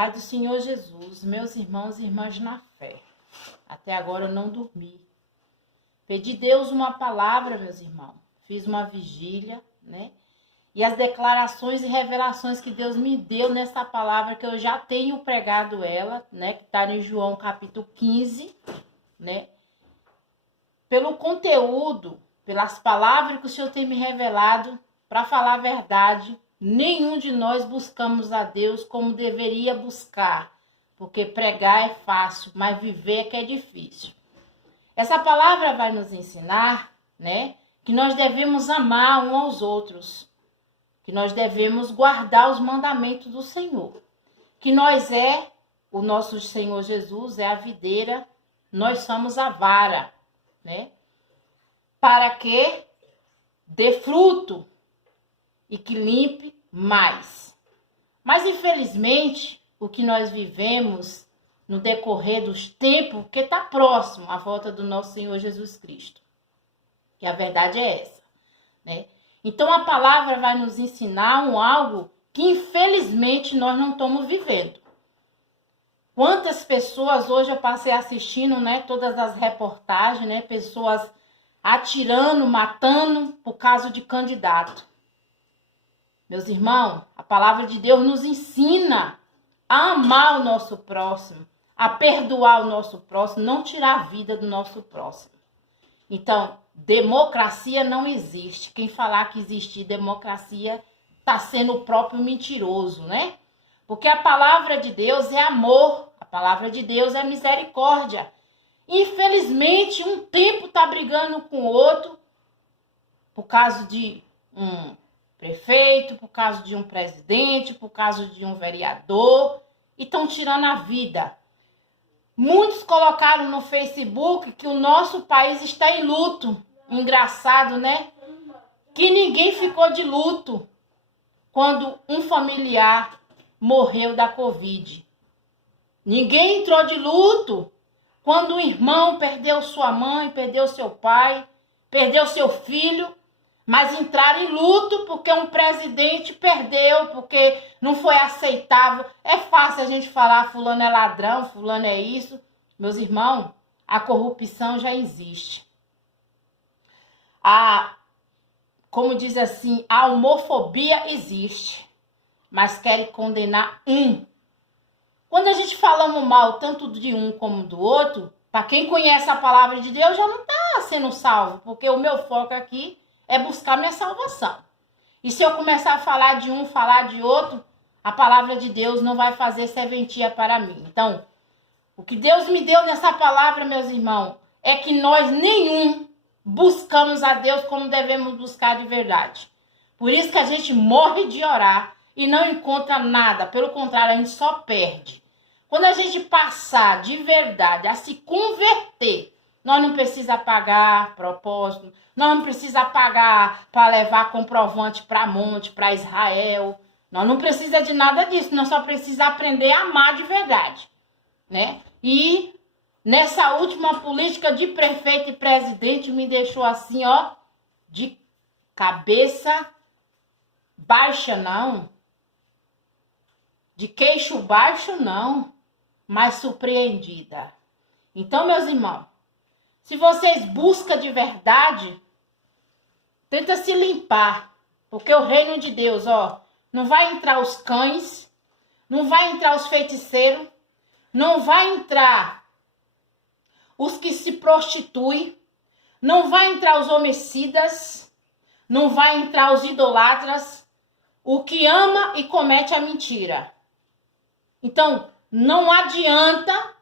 Pai do Senhor Jesus, meus irmãos e irmãs na fé, até agora eu não dormi. Pedi Deus uma palavra, meus irmãos. Fiz uma vigília, né? E as declarações e revelações que Deus me deu nessa palavra, que eu já tenho pregado ela, né? Que está em João capítulo 15, né? Pelo conteúdo, pelas palavras que o Senhor tem me revelado, para falar a verdade, nenhum de nós buscamos a Deus como deveria buscar. Porque pregar é fácil, mas viver é que é difícil. Essa palavra vai nos ensinar, né? Que nós devemos amar uns aos outros. Que nós devemos guardar os mandamentos do Senhor. Que o nosso Senhor Jesus é a videira, nós somos a vara, né? Para que dê fruto e que limpe mais. Mas, infelizmente, o que nós vivemos no decorrer dos tempos, porque está próximo a volta do nosso Senhor Jesus Cristo. Que a verdade é essa, né? Então, a palavra vai nos ensinar algo que, infelizmente, nós não estamos vivendo. Quantas pessoas, hoje eu passei assistindo, né, todas as reportagens, né, pessoas atirando, matando por causa de candidato. Meus irmãos, a palavra de Deus nos ensina a amar o nosso próximo, a perdoar o nosso próximo, não tirar a vida do nosso próximo. Então, democracia não existe. Quem falar que existe democracia está sendo o próprio mentiroso, né? Porque a palavra de Deus é amor, a palavra de Deus é misericórdia. Infelizmente, um tempo está brigando com o outro por causa de um prefeito, por causa de um presidente, por causa de um vereador, e estão tirando a vida. Muitos colocaram no Facebook que o nosso país está em luto. Engraçado, né? Que ninguém ficou de luto quando um familiar morreu da Covid. Ninguém entrou de luto quando um irmão perdeu sua mãe, perdeu seu pai, perdeu seu filho. Mas entraram em luto porque um presidente perdeu, porque não foi aceitável. É fácil a gente falar fulano é ladrão, fulano é isso. Meus irmãos, a corrupção já existe. Como diz assim, a homofobia existe. Mas querem condenar um. Quando a gente falamos mal tanto de um como do outro, para quem conhece a palavra de Deus já não está sendo salvo. Porque o meu foco aqui é buscar minha salvação. E se eu começar a falar de um, falar de outro, a palavra de Deus não vai fazer serventia para mim. Então, o que Deus me deu nessa palavra, meus irmãos, é que nós nenhum buscamos a Deus como devemos buscar de verdade. Por isso que a gente morre de orar e não encontra nada. Pelo contrário, a gente só perde. Quando a gente passar de verdade a se converter, nós não precisamos pagar propósito, nós não precisamos pagar para levar comprovante para monte, para Israel. Nós não precisamos de nada disso, nós só precisamos aprender a amar de verdade, né? E nessa última política de prefeito e presidente me deixou assim, ó, de cabeça baixa não, de queixo baixo não, mas surpreendida. Então, meus irmãos, se vocês buscam de verdade, tenta se limpar. Porque o reino de Deus, ó, não vai entrar os cães, não vai entrar os feiticeiros, não vai entrar os que se prostituem, não vai entrar os homicidas, não vai entrar os idolatras, o que ama e comete a mentira. Então, não adianta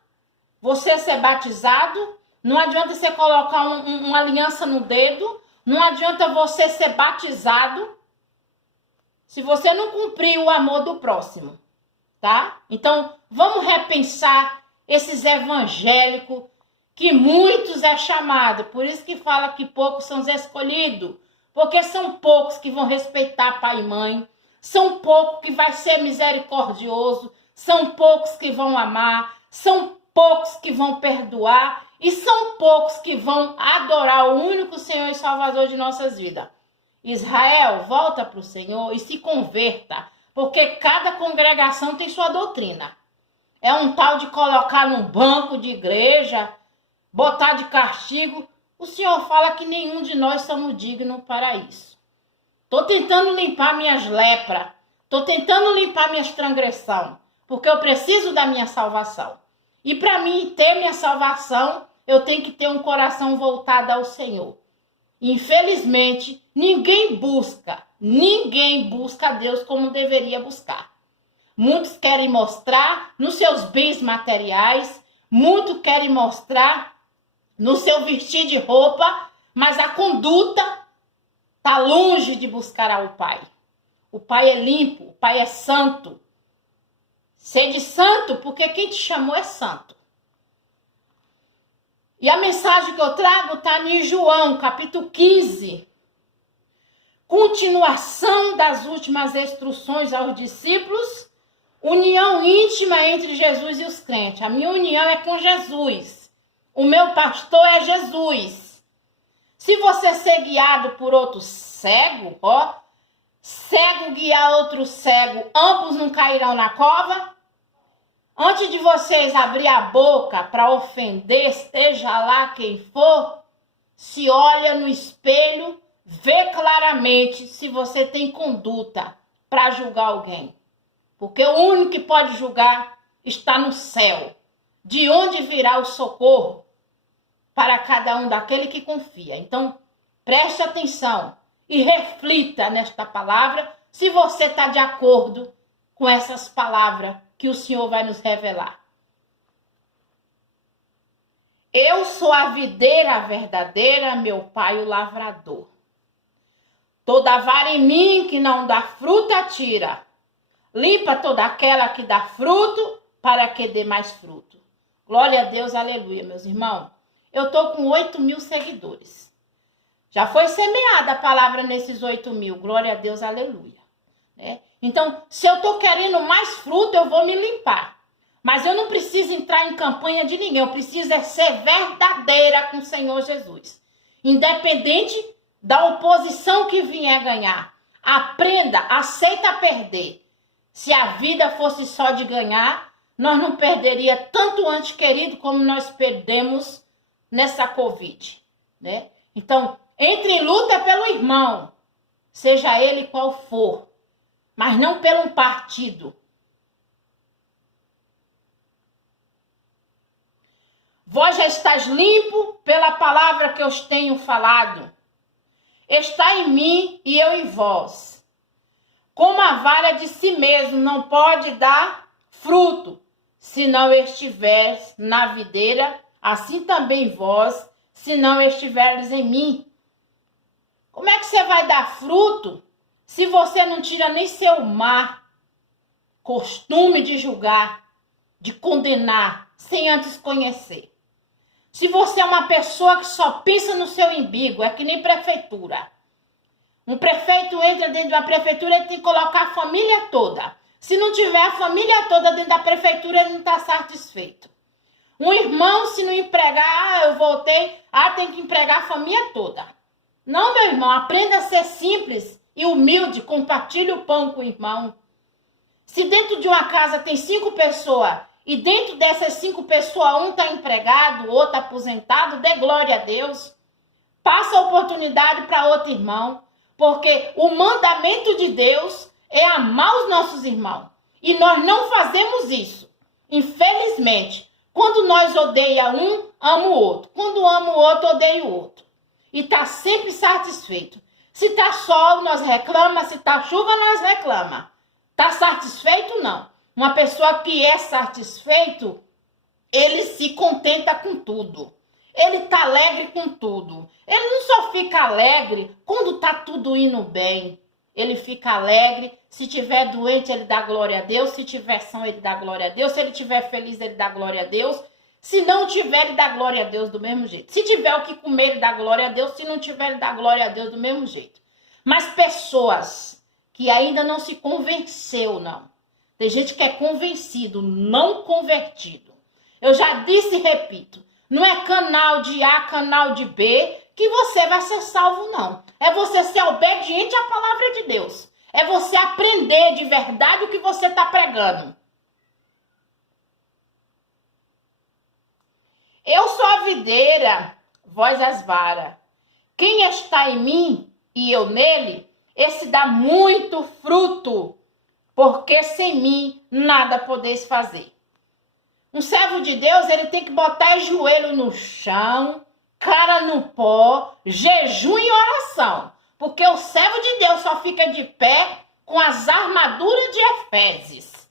você ser batizado, não adianta você colocar uma aliança no dedo, não adianta você ser batizado se você não cumprir o amor do próximo, tá? Então, vamos repensar esses evangélicos, que muitos é chamado, por isso que fala que poucos são os escolhidos, porque são poucos que vão respeitar pai e mãe, são poucos que vai ser misericordioso, são poucos que vão amar, são poucos que vão perdoar, e são poucos que vão adorar o único Senhor e Salvador de nossas vidas. Israel, volta para o Senhor e se converta, porque cada congregação tem sua doutrina. É um tal de colocar num banco de igreja, botar de castigo. O Senhor fala que nenhum de nós somos dignos para isso. Estou tentando limpar minhas lepras. Estou tentando limpar minhas transgressões. Porque eu preciso da minha salvação. E para mim ter minha salvação, eu tenho que ter um coração voltado ao Senhor. Infelizmente, ninguém busca a Deus como deveria buscar. Muitos querem mostrar nos seus bens materiais, muitos querem mostrar no seu vestir de roupa, mas a conduta está longe de buscar ao Pai. O Pai é limpo, o Pai é santo. Sede santo, porque quem te chamou é santo. E a mensagem que eu trago está em João, capítulo 15. Continuação das últimas instruções aos discípulos. União íntima entre Jesus e os crentes. A minha união é com Jesus. O meu pastor é Jesus. Se você ser guiado por outro cego, cego guiar outro cego, ambos não cairão na cova? Antes de vocês abrir a boca para ofender, seja lá quem for, se olha no espelho, vê claramente se você tem conduta para julgar alguém. Porque o único que pode julgar está no céu, de onde virá o socorro para cada um daquele que confia. Então, preste atenção e reflita nesta palavra, se você está de acordo com essas palavras que o Senhor vai nos revelar. Eu sou a videira verdadeira, meu Pai o lavrador. Toda vara em mim que não dá fruta, tira. Limpa toda aquela que dá fruto, para que dê mais fruto. Glória a Deus, aleluia, meus irmãos. Eu estou com 8.000 seguidores. Já foi semeada a palavra nesses 8.000. Glória a Deus, aleluia. Né? Então, se eu estou querendo mais fruto, eu vou me limpar. Mas eu não preciso entrar em campanha de ninguém. Eu preciso ser verdadeira com o Senhor Jesus. Independente da oposição que vier ganhar. Aprenda, aceita perder. Se a vida fosse só de ganhar, nós não perderia tanto o ente querido como nós perdemos nessa Covid. Né? Então, entre em luta pelo irmão, seja ele qual for. Mas não pelo um partido. Vós já estáis limpo pela palavra que eu tenho falado. Está em mim e eu em vós. Como a vara de si mesmo não pode dar fruto, se não estiveres na videira, assim também vós, se não estiveres em mim. Como é que você vai dar fruto se você não tira nem seu má costume de julgar, de condenar, sem antes conhecer? Se você é uma pessoa que só pensa no seu umbigo, é que nem prefeitura. Um prefeito entra dentro da prefeitura, ele tem que colocar a família toda. Se não tiver a família toda dentro da prefeitura, ele não está satisfeito. Um irmão, se não empregar, eu voltei, tem que empregar a família toda. Não, meu irmão, aprenda a ser simples e humilde, compartilhe o pão com o irmão. Se dentro de uma casa tem 5 pessoas, e dentro dessas 5 pessoas, um está empregado, outro aposentado, dê glória a Deus. Passa a oportunidade para outro irmão, porque o mandamento de Deus é amar os nossos irmãos. E nós não fazemos isso. Infelizmente, quando nós odeia um, ama o outro. Quando ama o outro, odeia o outro. E está sempre satisfeito. Se está sol, nós reclama. Se está chuva, nós reclama. Está satisfeito? Não. Uma pessoa que é satisfeito, ele se contenta com tudo. Ele está alegre com tudo. Ele não só fica alegre quando está tudo indo bem. Ele fica alegre. Se tiver doente, ele dá glória a Deus. Se tiver são, ele dá glória a Deus. Se ele tiver feliz, ele dá glória a Deus. Se não tiver, ele dá glória a Deus do mesmo jeito. Se tiver o que comer, ele dá glória a Deus. Se não tiver, ele dá glória a Deus do mesmo jeito. Mas pessoas que ainda não se convenceu, não. Tem gente que é convencido, não convertido. Eu já disse e repito. Não é canal de A, canal de B, que você vai ser salvo, não. É você ser obediente à palavra de Deus. É você aprender de verdade o que você está pregando. Eu sou a videira, vós as varas. Quem está em mim e eu nele, esse dá muito fruto, porque sem mim nada podeis fazer. Um servo de Deus, ele tem que botar joelho no chão, cara no pó, jejum e oração. Porque o servo de Deus só fica de pé com as armaduras de Efésios.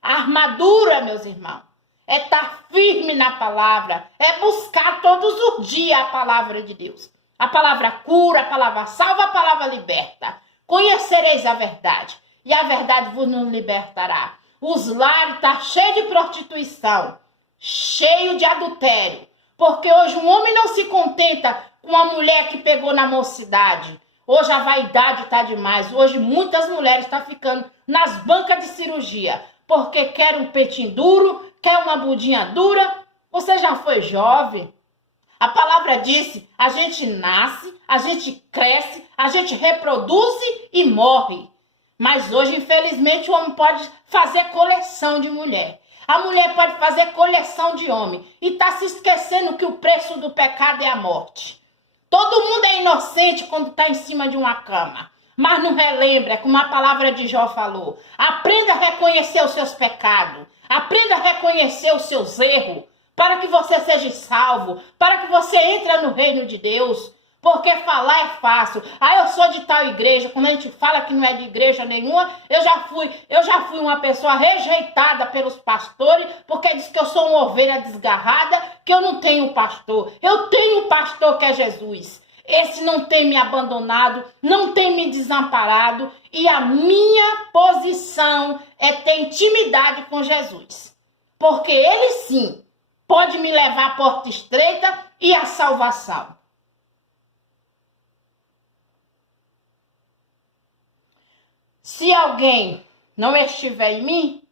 A armadura, meus irmãos, é estar firme na palavra, é buscar todos os dias a palavra de Deus. A palavra cura, a palavra salva, a palavra liberta. Conhecereis a verdade, e a verdade vos libertará. Os lares estão cheios de prostituição, cheio de adultério. Porque hoje um homem não se contenta com a mulher que pegou na mocidade. Hoje a vaidade está demais. Hoje muitas mulheres estão ficando nas bancas de cirurgia. Porque quer um peitinho duro, quer uma budinha dura. Você já foi jovem? A palavra disse, a gente nasce, a gente cresce, a gente reproduz e morre. Mas hoje, infelizmente, o homem pode fazer coleção de mulher. A mulher pode fazer coleção de homem. E está se esquecendo que o preço do pecado é a morte. Todo mundo é inocente quando está em cima de uma cama. Mas não relembra, como a palavra de Jó falou. Aprenda a reconhecer os seus pecados. Aprenda a reconhecer os seus erros. Para que você seja salvo. Para que você entre no reino de Deus. Porque falar é fácil. Ah, eu sou de tal igreja. Quando a gente fala que não é de igreja nenhuma, eu já fui uma pessoa rejeitada pelos pastores, porque diz que eu sou uma ovelha desgarrada, que eu não tenho pastor. Eu tenho um pastor que é Jesus. Esse não tem me abandonado, não tem me desamparado, e a minha posição é ter intimidade com Jesus. Porque ele sim pode me levar à porta estreita e à salvação. Se alguém não estiver em mim,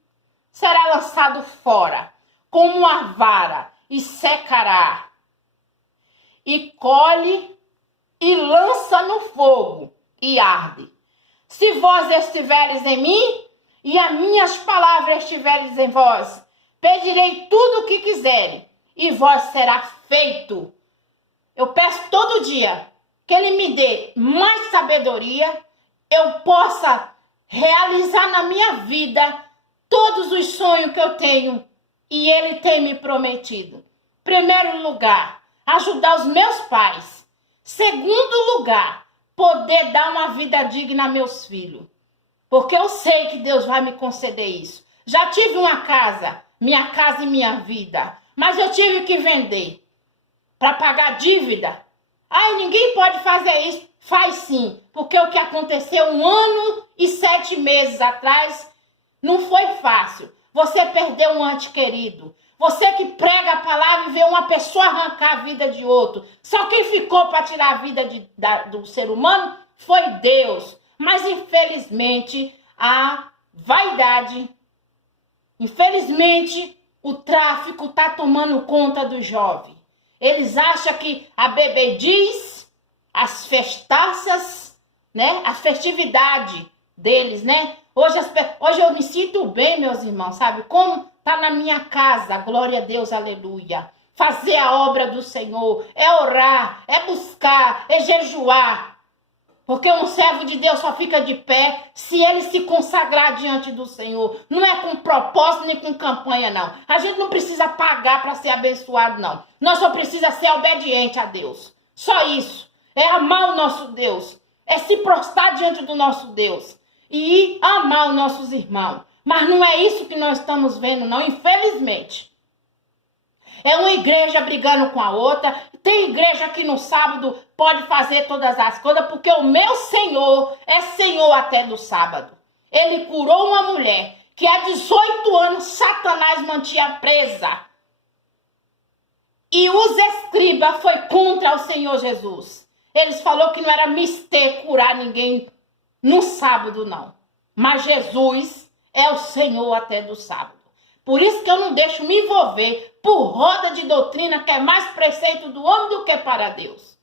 será lançado fora, como uma vara, e secará. E colhe e lança no fogo, e arde. Se vós estiveres em mim, e as minhas palavras estiveres em vós, pedirei tudo o que quiserem, e vós será feito. Eu peço todo dia que ele me dê mais sabedoria, eu possa realizar na minha vida todos os sonhos que eu tenho e ele tem me prometido. Primeiro lugar, ajudar os meus pais. Segundo lugar, poder dar uma vida digna a meus filhos. Porque eu sei que Deus vai me conceder isso. Já tive uma casa, minha casa e minha vida, mas eu tive que vender para pagar dívida. Ai, ninguém pode fazer isso. Faz sim, porque o que aconteceu 1 ano e 7 meses atrás não foi fácil. Você perdeu um ente querido. Você que prega a palavra e vê uma pessoa arrancar a vida de outro. Só quem ficou para tirar a vida do ser humano foi Deus. Mas infelizmente a vaidade, infelizmente o tráfico está tomando conta dos jovens. Eles acham que a bebediz, as festaças, né? A festividade deles, né? Hoje eu me sinto bem, meus irmãos, sabe? Como tá na minha casa, glória a Deus, aleluia. Fazer a obra do Senhor, é orar, é buscar, é jejuar. Porque um servo de Deus só fica de pé se ele se consagrar diante do Senhor. Não é com propósito nem com campanha, não. A gente não precisa pagar para ser abençoado, não. Nós só precisa ser obediente a Deus. Só isso. É amar o nosso Deus. É se prostrar diante do nosso Deus. E amar os nossos irmãos. Mas não é isso que nós estamos vendo, não. Infelizmente. É uma igreja brigando com a outra. Tem igreja que no sábado pode fazer todas as coisas. Porque o meu Senhor é Senhor até do sábado. Ele curou uma mulher que há 18 anos Satanás mantinha presa. E os escribas foi contra o Senhor Jesus. Eles falaram que não era mister curar ninguém no sábado, não. Mas Jesus é o Senhor até do sábado. Por isso que eu não deixo me envolver por roda de doutrina que é mais preceito do homem do que para Deus.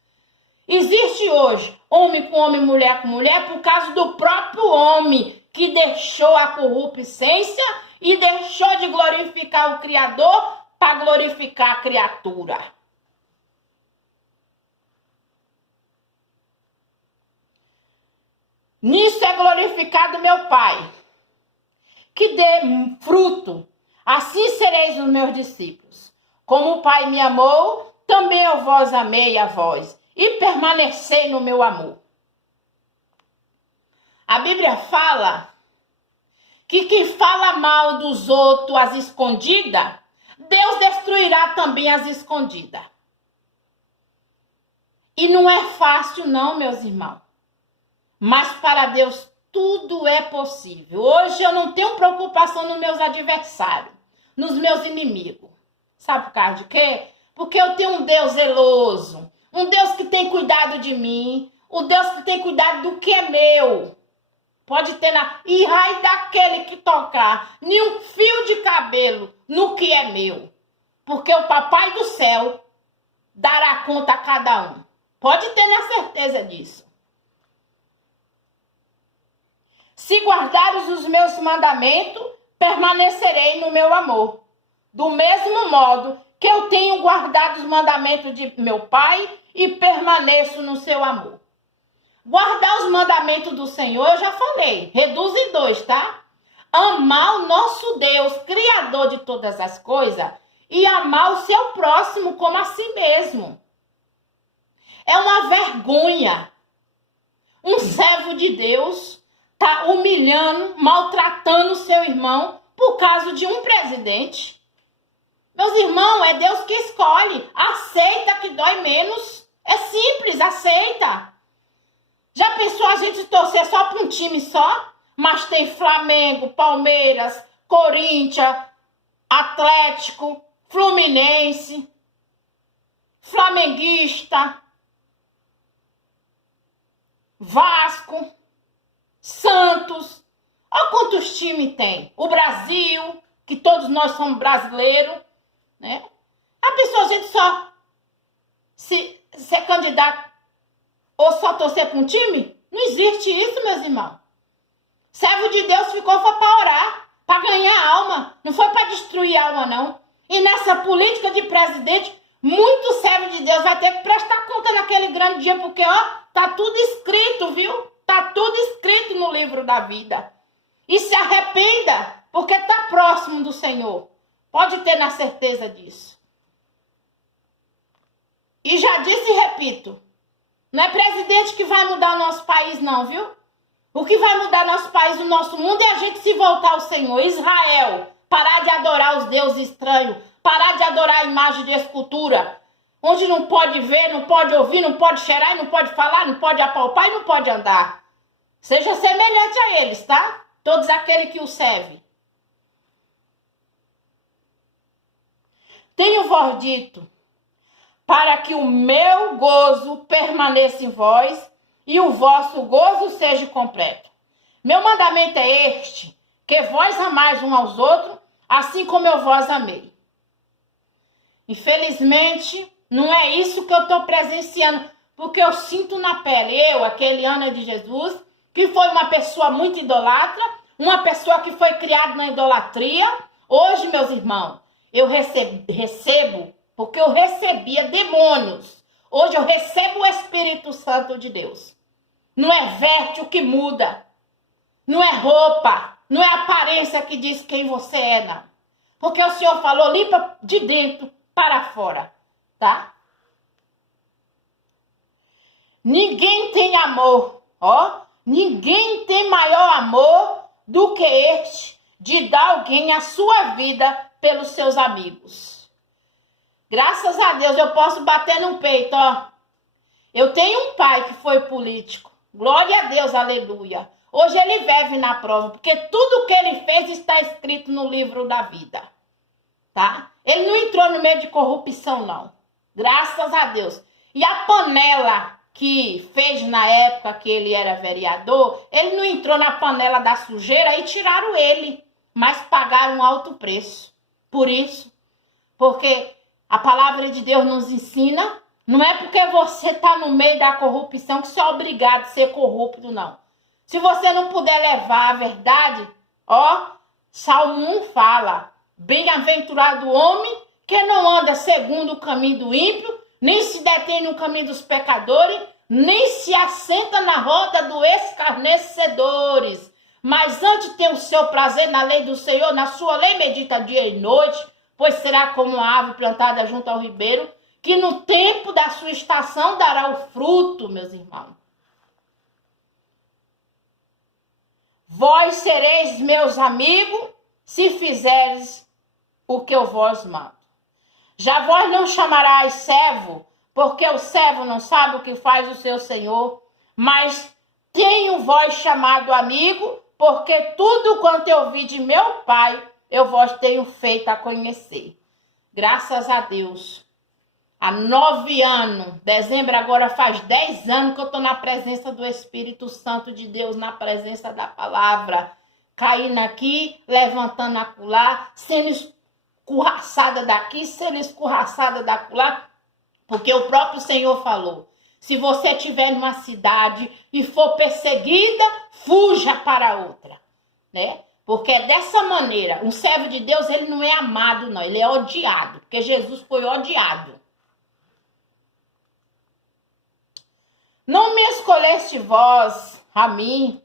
Existe hoje homem com homem, mulher com mulher por causa do próprio homem que deixou a corruptência e deixou de glorificar o Criador para glorificar a criatura. Nisso é glorificado meu Pai, que dê fruto. Assim sereis os meus discípulos. Como o Pai me amou, também eu vos amei a vós, e permanecei no meu amor. A Bíblia fala que quem fala mal dos outros às escondidas, Deus destruirá também as escondidas. E não é fácil não, meus irmãos. Mas para Deus tudo é possível. Hoje eu não tenho preocupação nos meus adversários, nos meus inimigos. Sabe por causa de quê? Porque eu tenho um Deus zeloso, um Deus que tem cuidado de mim, um Deus que tem cuidado do que é meu. Pode ter e raio daquele que tocar nenhum fio de cabelo no que é meu. Porque o Papai do céu dará conta a cada um. Pode ter na certeza disso. Se guardares os meus mandamentos, permanecerei no meu amor. Do mesmo modo que eu tenho guardado os mandamentos de meu Pai e permaneço no seu amor. Guardar os mandamentos do Senhor, eu já falei, reduz em 2, tá? Amar o nosso Deus, Criador de todas as coisas, e amar o seu próximo como a si mesmo. É uma vergonha um servo de Deus tá humilhando, maltratando o seu irmão por causa de um presidente. Meus irmãos, é Deus que escolhe. Aceita que dói menos. É simples, aceita. Já pensou a gente torcer só para um time só? Mas tem Flamengo, Palmeiras, Corinthians, Atlético, Fluminense, Flamenguista, Vasco, Santos. Olha quantos times tem. O Brasil, que todos nós somos brasileiros, né? A pessoa, a gente só se ser candidato ou só torcer para um time? Não existe isso, meus irmãos. Servo de Deus foi para orar, para ganhar alma. Não foi para destruir alma, não. E nessa política de presidente, muito servo de Deus vai ter que prestar conta naquele grande dia, porque, ó, tá tudo escrito, viu? Tá tudo escrito no livro da vida. E se arrependa, porque tá próximo do Senhor. Pode ter na certeza disso. E já disse e repito, não é presidente que vai mudar o nosso país, não, viu? O que vai mudar nosso país, o nosso mundo, é a gente se voltar ao Senhor. Israel, parar de adorar os deuses estranhos, parar de adorar a imagem de escultura, onde não pode ver, não pode ouvir, não pode cheirar, não pode falar, não pode apalpar e não pode andar. Seja semelhante a eles, tá? Todos aqueles que o servem. Tenho-vos dito, para que o meu gozo permaneça em vós e o vosso gozo seja completo. Meu mandamento é este, que vós amais uns aos outros, assim como eu vos amei. Infelizmente, não é isso que eu estou presenciando, porque eu sinto na pele, aquele Ana de Jesus, que foi uma pessoa muito idolatra, uma pessoa que foi criada na idolatria. Hoje, meus irmãos, eu recebo, porque eu recebia demônios. Hoje eu recebo o Espírito Santo de Deus. Não é veste o que muda. Não é roupa. Não é aparência que diz quem você é, não. Porque o Senhor falou, limpa de dentro para fora, tá? Ninguém tem amor, ó. Ninguém tem maior amor do que este, de dar alguém a sua vida pelos seus amigos. Graças a Deus eu posso bater no peito, ó. Eu tenho um pai que foi político. Glória a Deus, aleluia. Hoje ele vive na prova, porque tudo que ele fez está escrito no livro da vida, tá? Ele não entrou no meio de corrupção, não. Graças a Deus. E a panela que fez na época que ele era vereador, ele não entrou na panela da sujeira e tiraram ele, mas pagaram um alto preço. Por isso, porque a palavra de Deus nos ensina, não é porque você está no meio da corrupção que você é obrigado a ser corrupto, não. Se você não puder levar a verdade, ó, Salmo 1 fala, bem-aventurado o homem que não anda segundo o caminho do ímpio, nem se detém no caminho dos pecadores, nem se assenta na roda dos escarnecedores. Mas antes tem o seu prazer na lei do Senhor, na sua lei medita dia e noite, pois será como uma árvore plantada junto ao ribeiro, que no tempo da sua estação dará o fruto, meus irmãos. Vós sereis meus amigos, se fizeres o que eu vos mando. Já vós não chamarás servo, porque o servo não sabe o que faz o seu senhor, mas tenho vós chamado amigo, porque tudo quanto eu vi de meu Pai, eu vos tenho feito a conhecer. Graças a Deus. Há 9 anos, dezembro agora faz 10 anos que eu estou na presença do Espírito Santo de Deus, na presença da palavra, caindo aqui, levantando acolá, sendo escorraçada daqui, sendo escorraçada dacolá, porque o próprio Senhor falou, se você estiver numa cidade e for perseguida, fuja para outra, né? Porque é dessa maneira, um servo de Deus, ele não é amado não, ele é odiado, porque Jesus foi odiado. Não me escolheste vós a mim,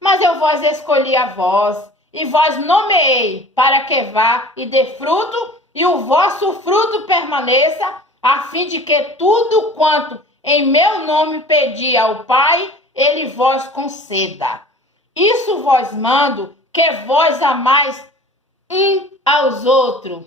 mas eu vos escolhi a vós, e vós nomeei para que vá e dê fruto, e o vosso fruto permaneça, a fim de que tudo quanto em meu nome pedi ao Pai, ele vos conceda. Isso vos mando, que vós amais um aos outros.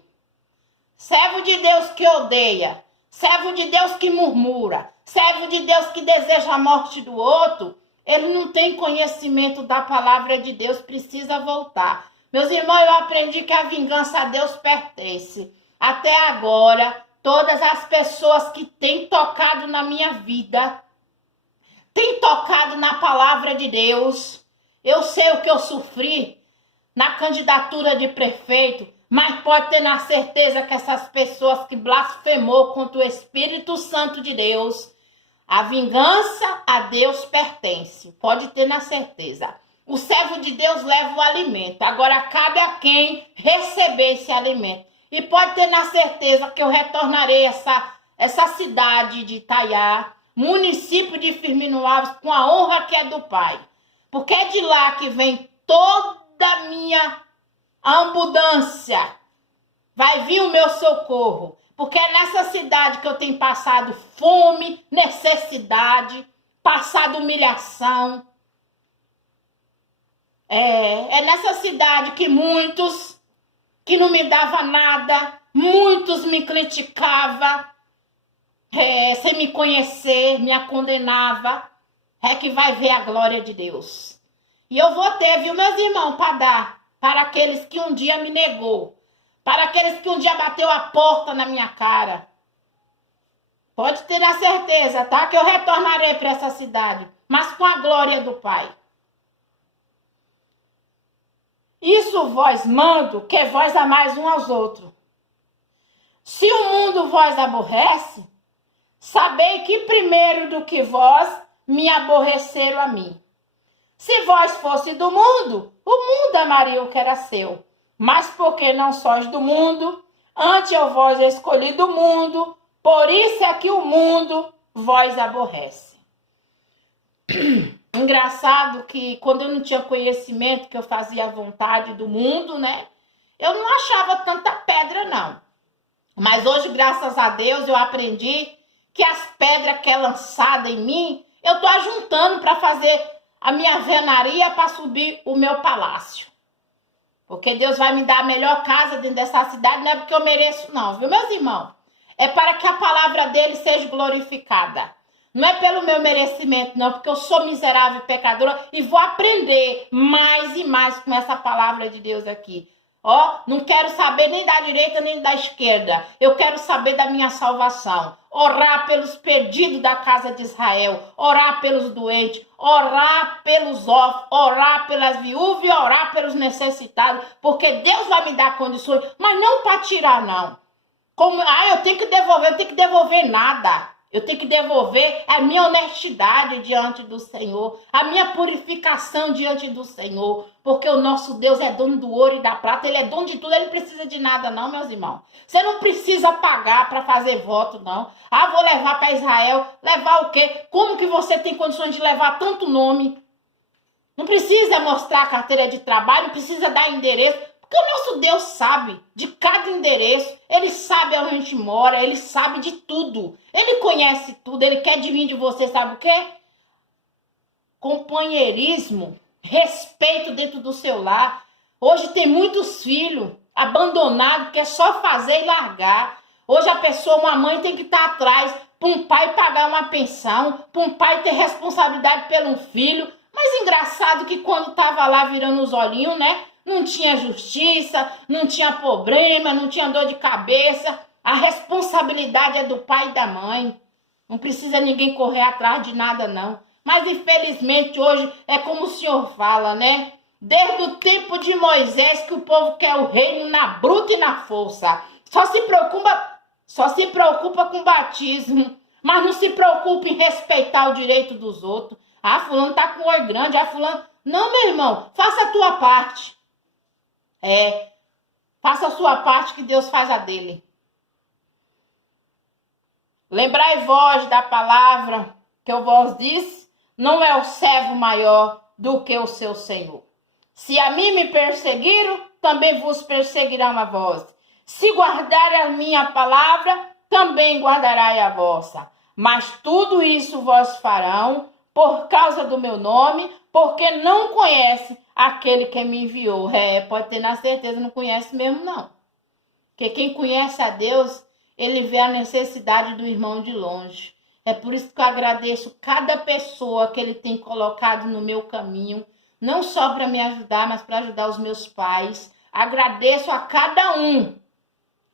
Servo de Deus que odeia, servo de Deus que murmura, servo de Deus que deseja a morte do outro, ele não tem conhecimento da palavra de Deus, precisa voltar. Meus irmãos, eu aprendi que a vingança a Deus pertence. Até agora, todas as pessoas que têm tocado na minha vida, têm tocado na palavra de Deus, eu sei o que eu sofri na candidatura de prefeito, mas pode ter na certeza que essas pessoas que blasfemou contra o Espírito Santo de Deus, a vingança a Deus pertence. Pode ter na certeza. O servo de Deus leva o alimento. Agora cabe a quem receber esse alimento. E pode ter na certeza que eu retornarei essa cidade de Itaiá, município de Firmino Alves, com a honra que é do Pai. Porque é de lá que vem toda a minha abundância. Vai vir o meu socorro. Porque é nessa cidade que eu tenho passado fome, necessidade, passado humilhação. É nessa cidade que muitos que não me davam nada, muitos me criticavam, sem me conhecer, me condenava, é que vai ver a glória de Deus. E eu vou ter, viu, meus irmãos, para dar para aqueles que um dia me negou. Para aqueles que um dia bateu a porta na minha cara. Pode ter a certeza, tá? Que eu retornarei para essa cidade. Mas com a glória do Pai. Isso vós mando, que vós amais uns aos outros. Se o mundo vós aborrece, sabei que primeiro do que vós me aborreceram a mim. Se vós fosse do mundo, o mundo amaria o que era seu. Mas porque não sois do mundo, antes eu vos escolhi do mundo, por isso é que o mundo vós aborrece. Engraçado que quando eu não tinha conhecimento, que eu fazia a vontade do mundo, né? Eu não achava tanta pedra, não. Mas hoje, graças a Deus, eu aprendi que as pedras que é lançada em mim, eu tô ajuntando para fazer a minha alvenaria para subir o meu palácio. Porque Deus vai me dar a melhor casa dentro dessa cidade, não é porque eu mereço não, viu, meus irmãos? É para que a palavra dele seja glorificada. Não é pelo meu merecimento, não, porque eu sou miserável e pecadora e vou aprender mais e mais com essa palavra de Deus aqui. Ó, não quero saber nem da direita nem da esquerda. Eu quero saber da minha salvação. Orar pelos perdidos da casa de Israel. Orar pelos doentes. Orar pelos órfãos. Orar pelas viúvas e orar pelos necessitados. Porque Deus vai me dar condições. Mas não para tirar, não. Eu tenho que devolver. Eu não tenho que devolver nada. Eu tenho que devolver a minha honestidade diante do Senhor, a minha purificação diante do Senhor, porque o nosso Deus é dono do ouro e da prata, Ele é dono de tudo, Ele não precisa de nada não, meus irmãos. Você não precisa pagar para fazer voto, não. Ah, vou levar para Israel, levar o quê? Como que você tem condições de levar tanto nome? Não precisa mostrar a carteira de trabalho, não precisa dar endereço, porque o nosso Deus sabe de cada endereço, Ele sabe onde a gente mora, Ele sabe de tudo. Ele conhece tudo, Ele quer de mim, de você, sabe o quê? Companheirismo, respeito dentro do seu lar. Hoje tem muitos filhos abandonados que é só fazer e largar. Hoje a pessoa, uma mãe tem que estar atrás para um pai pagar uma pensão, para um pai ter responsabilidade pelo filho. Mas engraçado que quando estava lá virando os olhinhos, né? Não tinha justiça, não tinha problema, não tinha dor de cabeça. A responsabilidade é do pai e da mãe. Não precisa ninguém correr atrás de nada, não. Mas infelizmente hoje é como o Senhor fala, né? Desde o tempo de Moisés que o povo quer o reino na bruta e na força. Só se preocupa com batismo, mas não se preocupa em respeitar o direito dos outros. Ah, fulano tá com oi grande, ah, fulano... Não, meu irmão, faça a tua parte. Faça a sua parte que Deus faz a dele. Lembrai vós da palavra que eu vos disse, não é o servo maior do que o seu Senhor. Se a mim me perseguiram, também vos perseguirão a vós. Se guardarem a minha palavra, também guardarai a vossa. Mas tudo isso vós farão por causa do meu nome, porque não conhece aquele que me enviou. Pode ter na certeza, não conhece mesmo não. Porque quem conhece a Deus, ele vê a necessidade do irmão de longe. É por isso que eu agradeço cada pessoa que ele tem colocado no meu caminho, não só para me ajudar, mas para ajudar os meus pais. Agradeço a cada um.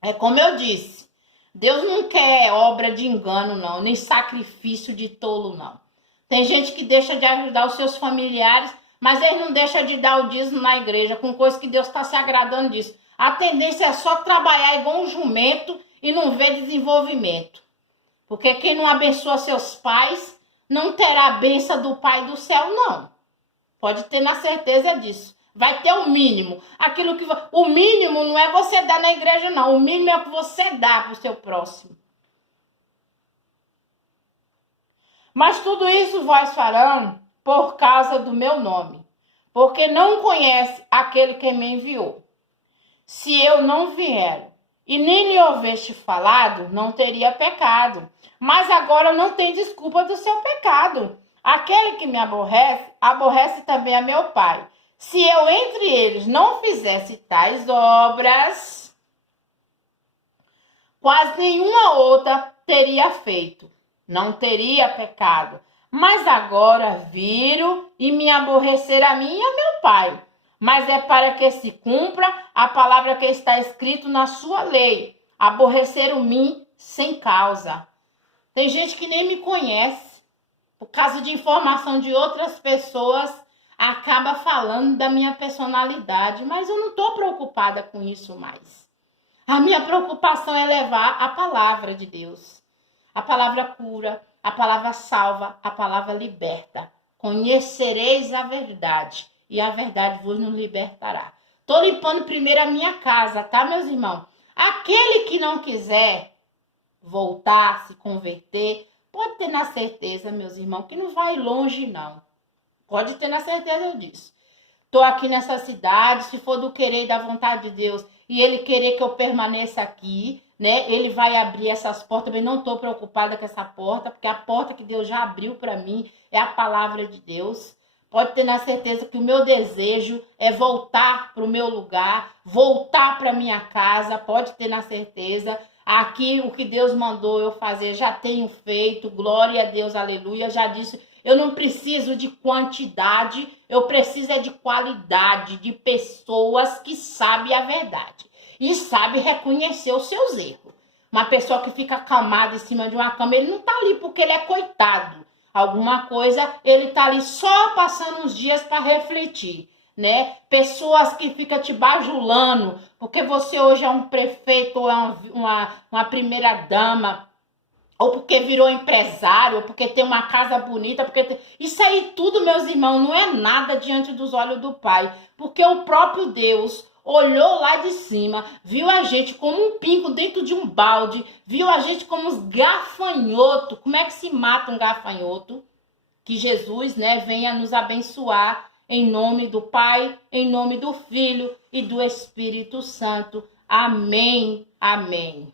É como eu disse, Deus não quer obra de engano não, nem sacrifício de tolo não. Tem gente que deixa de ajudar os seus familiares, mas eles não deixam de dar o dízimo na igreja, com coisa que Deus está se agradando disso. A tendência é só trabalhar igual um jumento e não ver desenvolvimento. Porque quem não abençoa seus pais, não terá a bênção do Pai do céu, não. Pode ter na certeza disso. Vai ter o mínimo. O mínimo não é você dar na igreja, não. O mínimo é o que você dá para o seu próximo. Mas tudo isso vós farão por causa do meu nome, porque não conhece aquele que me enviou. Se eu não vier e nem lhe houveste falado, não teria pecado. Mas agora não tem desculpa do seu pecado. Aquele que me aborrece, aborrece também a meu Pai. Se eu entre eles não fizesse tais obras, quase nenhuma outra teria feito. Não teria pecado. Mas agora viram e me aborreceram a mim e a meu Pai. Mas é para que se cumpra a palavra que está escrito na sua lei. Aborreceram-me sem causa. Tem gente que nem me conhece. Por causa de informação de outras pessoas, acaba falando da minha personalidade. Mas eu não estou preocupada com isso mais. A minha preocupação é levar a palavra de Deus. A palavra cura, a palavra salva, a palavra liberta. Conhecereis a verdade e a verdade vos nos libertará. Estou limpando primeiro a minha casa, tá, meus irmãos? Aquele que não quiser voltar, se converter, pode ter na certeza, meus irmãos, que não vai longe, não. Pode ter na certeza disso. Estou aqui nessa cidade, se for do querer e da vontade de Deus, e Ele querer que eu permaneça aqui, né? Ele vai abrir essas portas. Eu não estou preocupada com essa porta, porque a porta que Deus já abriu para mim é a palavra de Deus. Pode ter na certeza que o meu desejo é voltar para o meu lugar, voltar para minha casa. Pode ter na certeza. Aqui o que Deus mandou eu fazer já tenho feito. Glória a Deus, aleluia. Já disse, eu não preciso de quantidade, eu preciso é de qualidade, de pessoas que sabem a verdade. E sabe reconhecer os seus erros. Uma pessoa que fica acamada em cima de uma cama, ele não tá ali porque ele é coitado. Alguma coisa, ele tá ali só passando uns dias para refletir, né? Pessoas que ficam te bajulando, porque você hoje é um prefeito ou é uma primeira dama, ou porque virou empresário, ou porque tem uma casa bonita, isso aí tudo, meus irmãos, não é nada diante dos olhos do Pai, porque o próprio Deus olhou lá de cima, viu a gente como um pingo dentro de um balde, viu a gente como uns gafanhotos. Como é que se mata um gafanhoto? Que Jesus, né, venha nos abençoar em nome do Pai, em nome do Filho e do Espírito Santo. Amém, amém.